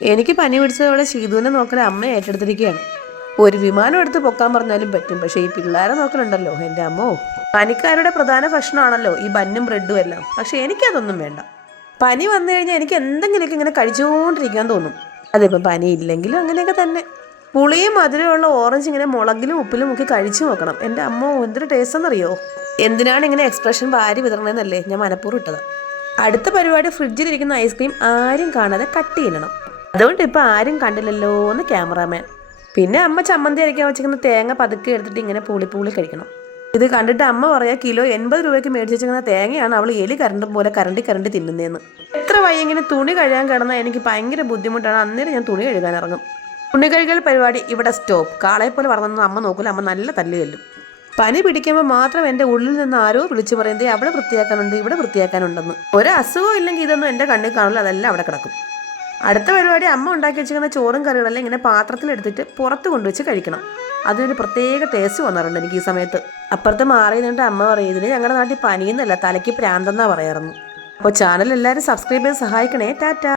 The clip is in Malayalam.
എനിക്ക് പനി പിടിച്ചതോടെ ഷീതുവിനെ നോക്കണ അമ്മ ഏറ്റെടുത്തിരിക്കുകയാണ്. ഒരു വിമാനം എടുത്ത് പൊക്കാൻ പറഞ്ഞാലും പറ്റും, പക്ഷേ ഈ പിള്ളേരെ നോക്കലുണ്ടല്ലോ എൻ്റെ അമ്മോ. പനിക്കാരുടെ പ്രധാന ഭക്ഷണമാണല്ലോ ഈ ബന്നും ബ്രെഡും എല്ലാം, പക്ഷേ എനിക്കതൊന്നും വേണ്ട. പനി വന്നു കഴിഞ്ഞാൽ എനിക്ക് എന്തെങ്കിലുമൊക്കെ ഇങ്ങനെ കഴിച്ചുകൊണ്ടിരിക്കാൻ തോന്നും. അതിപ്പോൾ പനി ഇല്ലെങ്കിലും അങ്ങനെയൊക്കെ തന്നെ. പുളിയും മധുരമുള്ള ഓറഞ്ച് ഇങ്ങനെ മുളകിലും ഉപ്പിലും മുക്കി കഴിച്ചു നോക്കണം. എൻ്റെ അമ്മോ എന്തൊരു ടേസ്റ്റ് എന്നറിയോ. എന്തിനാണ് ഇങ്ങനെ എക്സ്പ്രഷൻ വാരി വിതറണമെന്നല്ലേ ഞാൻ മനഃപൂർവ്വം ഇട്ടത്. അടുത്ത പരിപാടി ഫ്രിഡ്ജിലിരിക്കുന്ന ഐസ്ക്രീം ആരും കാണാതെ കട്ട് ചെയ്യണം. അതുകൊണ്ട് ഇപ്പം ആരും കണ്ടില്ലല്ലോ എന്ന് ക്യാമറാമാൻ. പിന്നെ അമ്മ ചമ്മന്തി അരയ്ക്കാൻ വെച്ചിരിക്കുന്ന തേങ്ങ പതുക്കെ എടുത്തിട്ട് ഇങ്ങനെ പൂളി കഴിക്കണം. ഇത് കണ്ടിട്ട് അമ്മ പറയാ കിലോ 80 രൂപയ്ക്ക് മേടിച്ച് വെച്ചിരിക്കുന്ന തേങ്ങയാണ് അവൾ എലി കരണ്ടും പോലെ കരണ്ടി തിന്നുന്നതെന്ന്. എത്ര വയ്യെങ്കിലും തുണി കഴുകാൻ കിടന്നാൽ എനിക്ക് ഭയങ്കര ബുദ്ധിമുട്ടാണ്. അന്നേരം ഞാൻ തുണി കഴുകാൻ ഇറങ്ങും. തുണി കഴുകൽ പരിപാടി ഇവിടെ സ്റ്റോപ്പ്. കാളയെ പോലെ വളർന്നൊന്നും അമ്മ നോക്കില്ല. അമ്മ നല്ല തല്ല് ചെല്ലും. പനി പിടിക്കുമ്പോൾ മാത്രം എൻ്റെ ഉള്ളിൽ നിന്ന് ആരോ വിളിച്ചു പറയുന്നത് അവിടെ വൃത്തിയാക്കാനുണ്ട് ഇവിടെ വൃത്തിയാക്കാനുണ്ടെന്ന്. ഒരു അസുഖം ഇല്ലെങ്കിൽ ഇതൊന്നും എൻ്റെ കണ്ണിൽ കാണില്ല, അതെല്ലാം അവിടെ കിടക്കും. അടുത്ത പരിപാടി അമ്മ ഉണ്ടാക്കി വെച്ചിരിക്കുന്ന ചോറും കറികളെല്ലാം ഇങ്ങനെ പാത്രത്തിലെടുത്തിട്ട് പുറത്ത് കൊണ്ടുവച്ച് കഴിക്കണം. അതിനൊരു പ്രത്യേക ടേസ്റ്റ് വന്നാറുണ്ട് എനിക്ക് ഈ സമയത്ത്. അപ്പുറത്ത് മാറി നിന്നിട്ട് അമ്മ പറയും ഇതിന് ഞങ്ങളുടെ നാട്ടിൽ പനിയെന്നല്ല തലയ്ക്ക് പ്രാന്തെന്നാ പറയാറുണ്ട്. അപ്പോൾ ചാനൽ എല്ലാവരും സബ്സ്ക്രൈബ് ചെയ്ത് സഹായിക്കണേ. ടാറ്റ.